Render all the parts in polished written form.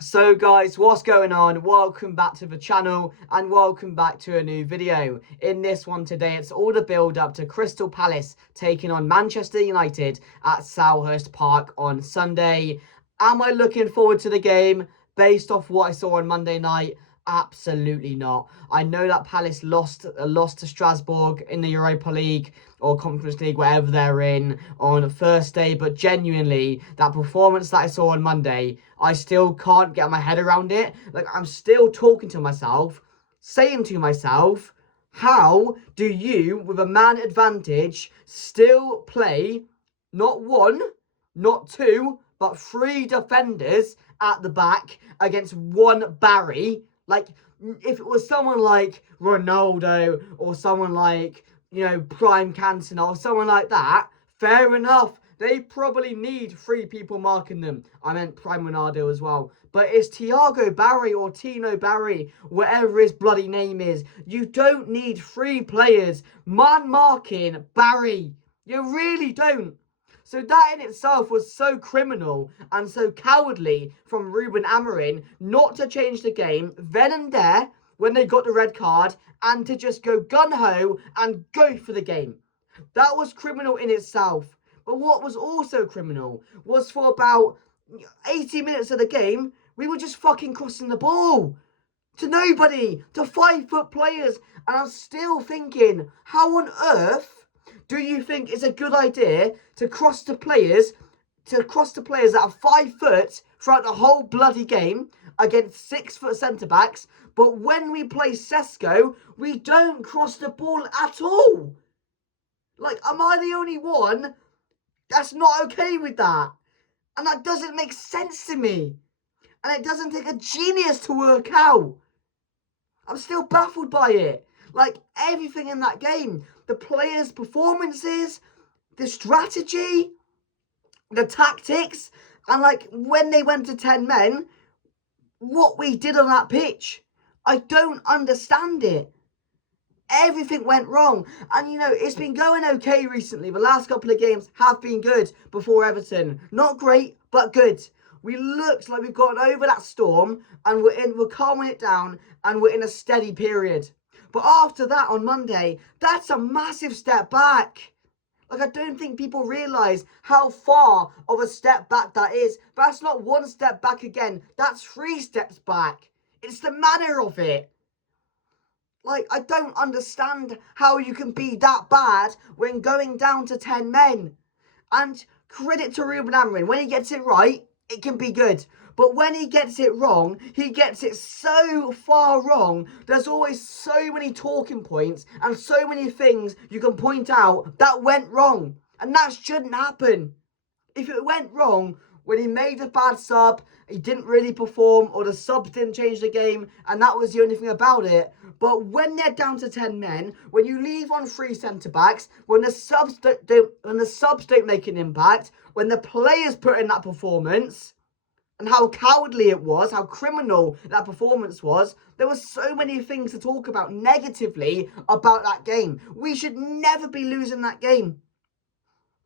So guys, what's going on? Welcome back to the channel and welcome back to a new video. In this one today, it's all the build up to Crystal Palace taking on Manchester United at Selhurst Park on Sunday. Am I looking forward to the game based off what I saw on Monday night? Absolutely not. I know that Palace lost to Strasbourg in the Europa League or Conference League, wherever they're in, on the first day, but genuinely, that performance that I saw on Monday, I still can't get my head around it. Like, I'm still talking to myself, saying to myself, how do you, with a man advantage, still play not one, not two, but three defenders at the back against one Barry? Like, if it was someone like Ronaldo or someone like, Prime Cantona or someone like that, fair enough. They probably need three people marking them. I meant Prime Ronaldo as well. But it's Thiago Barry or Tino Barry, whatever his bloody name is. You don't need three players man marking Barry. You really don't. So that in itself was so criminal and so cowardly from Ruben Amorim not to change the game then and there when they got the red card and to just go gun-ho and go for the game. That was criminal in itself. But what was also criminal was for about 80 minutes of the game, we were just fucking crossing the ball to nobody, to 5-foot players. And I'm still thinking, how on earth do you think it's a good idea to cross the players that are 5 foot throughout the whole bloody game against 6-foot centre backs, but when we play Sesko, we don't cross the ball at all? Like, am I the only one that's not okay with that? And that doesn't make sense to me. And it doesn't take a genius to work out. I'm still baffled by it. Like, everything in that game, the players' performances, the strategy, the tactics, and like when they went to 10 men, what we did on that pitch, I don't understand it. Everything went wrong. And it's been going okay recently. The last couple of games have been good before Everton. Not great, but good. We looked like we've gotten over that storm and we're calming it down and we're in a steady period. But after that on Monday, that's a massive step back. Like, I don't think people realise how far of a step back that is. That's not one step back again. That's 3 steps back. It's the manner of it. Like, I don't understand how you can be that bad when going down to 10 men. And credit to Ruben Amorim. When he gets it right, it can be good. But when he gets it wrong, he gets it so far wrong. There's always so many talking points and so many things you can point out that went wrong. And that shouldn't happen. If it went wrong when he made a bad sub, he didn't really perform, or the subs didn't change the game, and that was the only thing about it. But when they're down to 10 men, when you leave on 3 centre-backs, when the subs don't make an impact, when the players put in that performance, and how cowardly it was, how criminal that performance was, there were so many things to talk about negatively about that game. We should never be losing that game.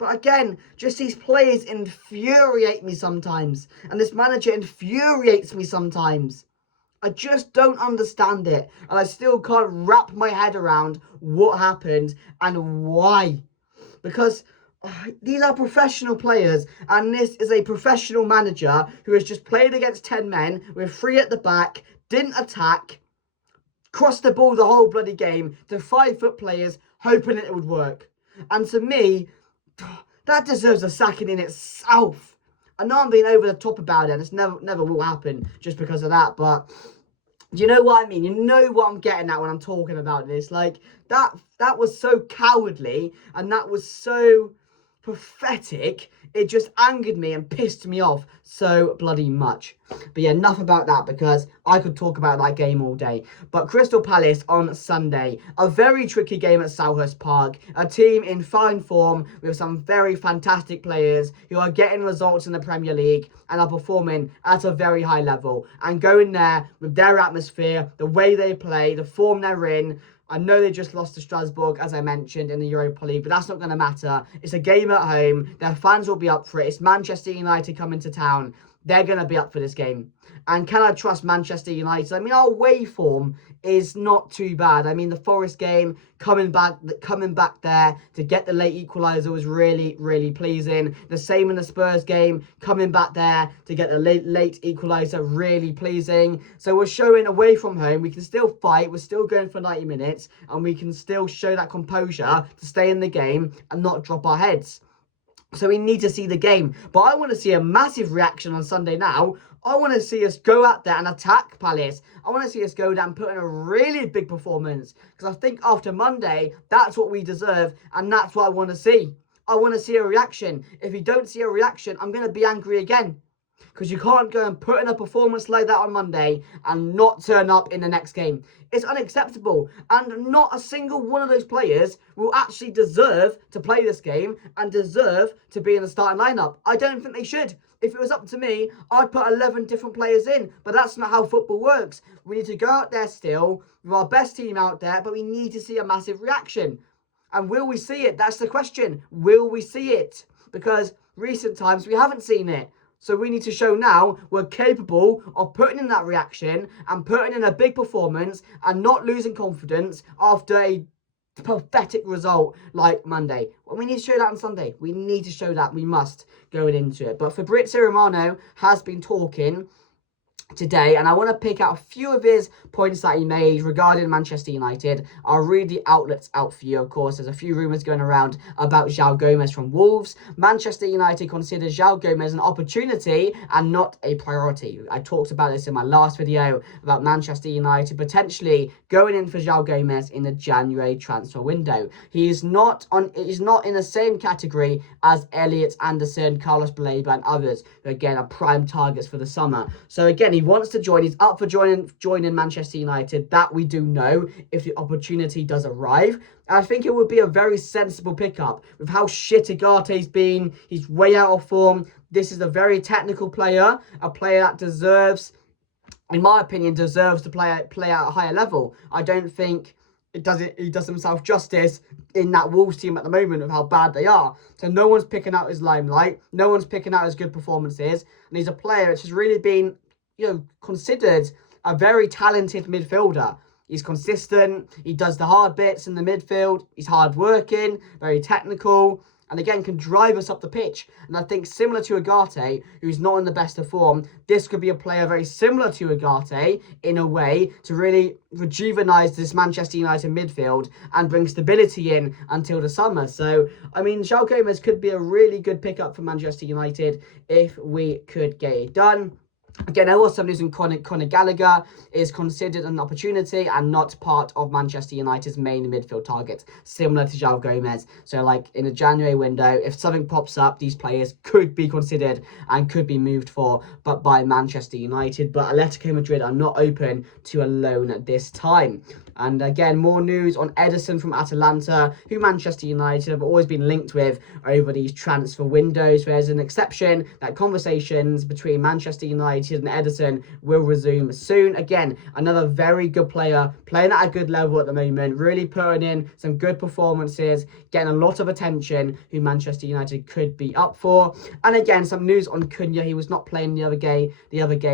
But again, just these players infuriate me sometimes. And this manager infuriates me sometimes. I just don't understand it. And I still can't wrap my head around what happened and why. Because these are professional players. And this is a professional manager who has just played against 10 men with 3 at the back, didn't attack, crossed the ball the whole bloody game to 5-foot players, hoping it would work. And to me, that deserves a sacking in itself. I know I'm being over the top about it. It's never will happen just because of that. But you know what I mean? You know what I'm getting at when I'm talking about this. Like, that was so cowardly and that was so pathetic. It just angered me and pissed me off so bloody much. But yeah, enough about that, because I could talk about that game all day. But Crystal Palace on Sunday, a very tricky game at Selhurst Park. A team in fine form with some very fantastic players who are getting results in the Premier League and are performing at a very high level. And going there with their atmosphere, the way they play, the form they're in. I know they just lost to Strasbourg, as I mentioned, in the Europa League, but that's not going to matter. It's a game at home. Their fans will be up for it. It's Manchester United coming to town. they're going to be up for this game. And can I trust Manchester United? I mean, our away form is not too bad. I mean, the Forest game, coming back there to get the late equaliser was really, really pleasing. The same in the Spurs game, coming back there to get the late equaliser, really pleasing. So we're showing away from home, we can still fight, we're still going for 90 minutes, and we can still show that composure to stay in the game and not drop our heads. So we need to see the game. But I want to see a massive reaction on Sunday now. I want to see us go out there and attack Palace. I want to see us go down and put in a really big performance. Because I think after Monday, that's what we deserve. And that's what I want to see. I want to see a reaction. If you don't see a reaction, I'm going to be angry again. Because you can't go and put in a performance like that on Monday and not turn up in the next game. It's unacceptable. And not a single one of those players will actually deserve to play this game and deserve to be in the starting lineup. I don't think they should. If it was up to me, I'd put 11 different players in. But that's not how football works. We need to go out there still with our best team out there, but we need to see a massive reaction. And will we see it? That's the question. Will we see it? Because recent times we haven't seen it. So we need to show now we're capable of putting in that reaction and putting in a big performance and not losing confidence after a pathetic result like Monday. Well, we need to show that on Sunday. We need to show that. We must going into it. But Fabrizio Romano has been talking today, and I want to pick out a few of his points that he made regarding Manchester United. I'll read the outlets out for you. Of course, there's a few rumours going around about João Gomez from Wolves. Manchester United considers João Gomez an opportunity and not a priority. I talked about this in my last video about Manchester United potentially going in for João Gomez in the January transfer window. He's not in the same category as Elliot Anderson, Carlos Baleba and others who again are prime targets for the summer. So again, he wants to join. He's up for joining Manchester United. That we do know if the opportunity does arrive. And I think it would be a very sensible pickup with how shit Agate's been. He's way out of form. This is a very technical player, a player that deserves, in my opinion, deserves to play at a higher level. I don't think he does himself justice in that Wolves team at the moment of how bad they are. So no one's picking out his limelight. No one's picking out his good performances. And he's a player which has really been, considered a very talented midfielder. He's consistent. He does the hard bits in the midfield. He's hard-working, very technical, and again, can drive us up the pitch. And I think similar to Agate, who's not in the best of form, this could be a player very similar to Agate in a way to really rejuvenise this Manchester United midfield and bring stability in until the summer. So, I mean, João Gomez could be a really good pickup for Manchester United if we could get it done. Again, there was some news in Conor Gallagher is considered an opportunity and not part of Manchester United's main midfield targets, similar to João Gomez. So, like, in the January window, if something pops up, these players could be considered and could be moved for, but by Manchester United. But Atletico Madrid are not open to a loan at this time. And again, more news on Ederson from Atalanta, who Manchester United have always been linked with over these transfer windows. There's an exception that conversations between Manchester United and Ederson will resume soon. Again, another very good player, playing at a good level at the moment, really putting in some good performances, getting a lot of attention, who Manchester United could be up for. And again, some news on Cunha. He was not playing the other game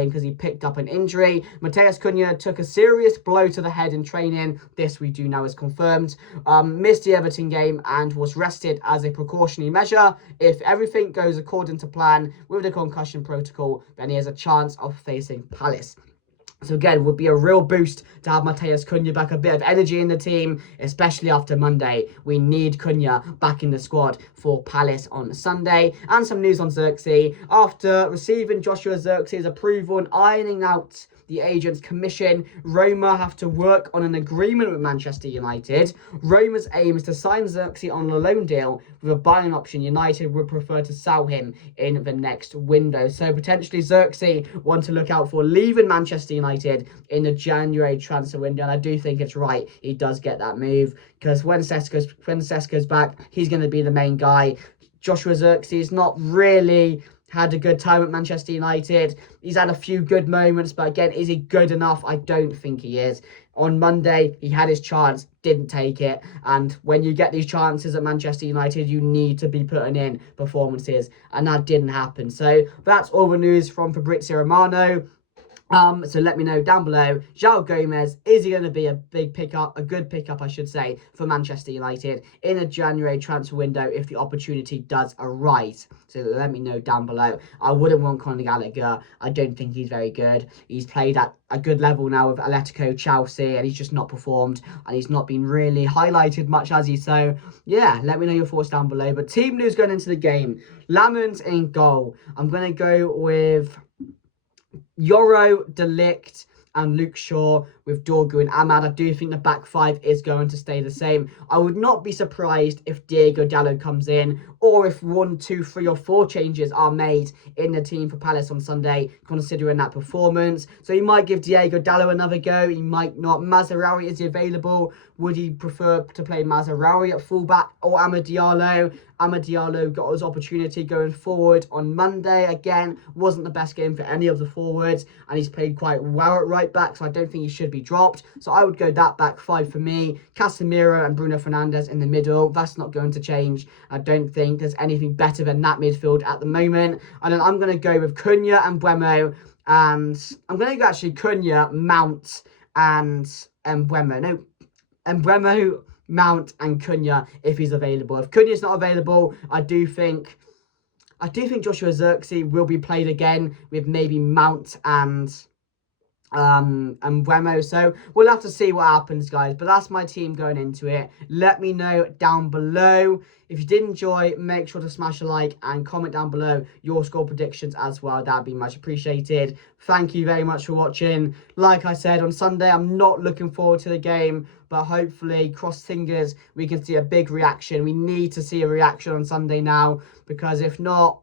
because he picked up an injury. Matheus Cunha took a serious blow to the head in training. This we do know is confirmed. Missed the Everton game and was rested as a precautionary measure. If everything goes according to plan with the concussion protocol, then he has a chance of facing Palace. So again, would be a real boost to have Matheus Cunha back, a bit of energy in the team, especially after Monday. We need Cunha back in the squad for Palace on Sunday. And some news on Xerxes. After receiving Joshua Xerxes' approval and ironing out the agent's commission, Roma have to work on an agreement with Manchester United. Roma's aim is to sign Xerxes on a loan deal with a buying option. United would prefer to sell him in the next window. So potentially Xerxes want to look out for leaving Manchester United in the January transfer window. And I do think it's right he does get that move, because when Sesko's back, he's going to be the main guy. Joshua Xerxes not really had a good time at Manchester United. He's had a few good moments, but again, is he good enough? I don't think he is. On Monday, he had his chance, didn't take it. And when you get these chances at Manchester United, you need to be putting in performances. And that didn't happen. So that's all the news from Fabrizio Romano. So let me know down below. João Gomez, is he going to be a big pickup, a good pickup, I should say, for Manchester United in a January transfer window if the opportunity does arise? So let me know down below. I wouldn't want Conor Gallagher. I don't think he's very good. He's played at a good level now with Atletico, Chelsea, and he's just not performed, and he's not been really highlighted much, has he? So yeah, let me know your thoughts down below. But team news going into the game: Lamens in goal. I'm going to go with Yoro, Delict, and Luke Shaw with Dorgu and Ahmad. I do think the back five is going to stay the same. I would not be surprised if Diego Dallo comes in, or if 1, 2, 3, or 4 changes are made in the team for Palace on Sunday, considering that performance. So he might give Diego Dallo another go. He might not. Mazraoui, is he available? Would he prefer to play Mazraoui at fullback or Amad Diallo? Amad Diallo got his opportunity going forward on Monday. Again, wasn't the best game for any of the forwards, and he's played quite well at right back, so I don't think he should be dropped. So I would go that back five for me. Casemiro and Bruno Fernandes in the middle. That's not going to change. I don't think there's anything better than that midfield at the moment. And then I'm going to go with Cunha and Buemo, and I'm going to go actually Cunha, Mount, and Buemo. No, and Buemo, Mount, and Cunha if he's available. If Cunha's not available, I do think Joshua Zirkzee will be played again with maybe Mount and Buemo. So we'll have to see what happens, guys. But that's my team going into it. Let me know down below. If you did enjoy, make sure to smash a like and comment down below your score predictions as well. That'd be much appreciated. Thank you very much for watching. Like I said, on Sunday, I'm not looking forward to the game, but hopefully, cross fingers, we can see a big reaction. We need to see a reaction on Sunday now, because if not,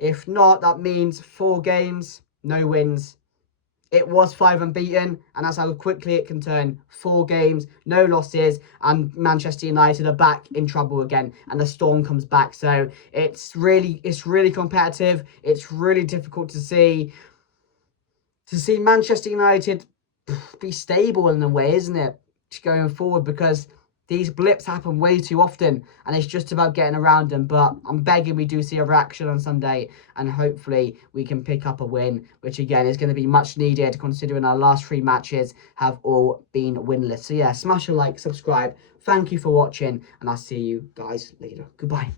that means 4 games, no wins. It was 5 unbeaten, and that's how quickly it can turn. 4 games, no losses, and Manchester United are back in trouble again, and the storm comes back. So it's really competitive. It's really difficult to see Manchester United be stable in a way, isn't it, going forward, because these blips happen way too often, and it's just about getting around them. But I'm begging we do see a reaction on Sunday, and hopefully we can pick up a win, which again is going to be much needed, considering our last 3 matches have all been winless. So yeah, smash a like, subscribe. Thank you for watching, and I'll see you guys later. Goodbye.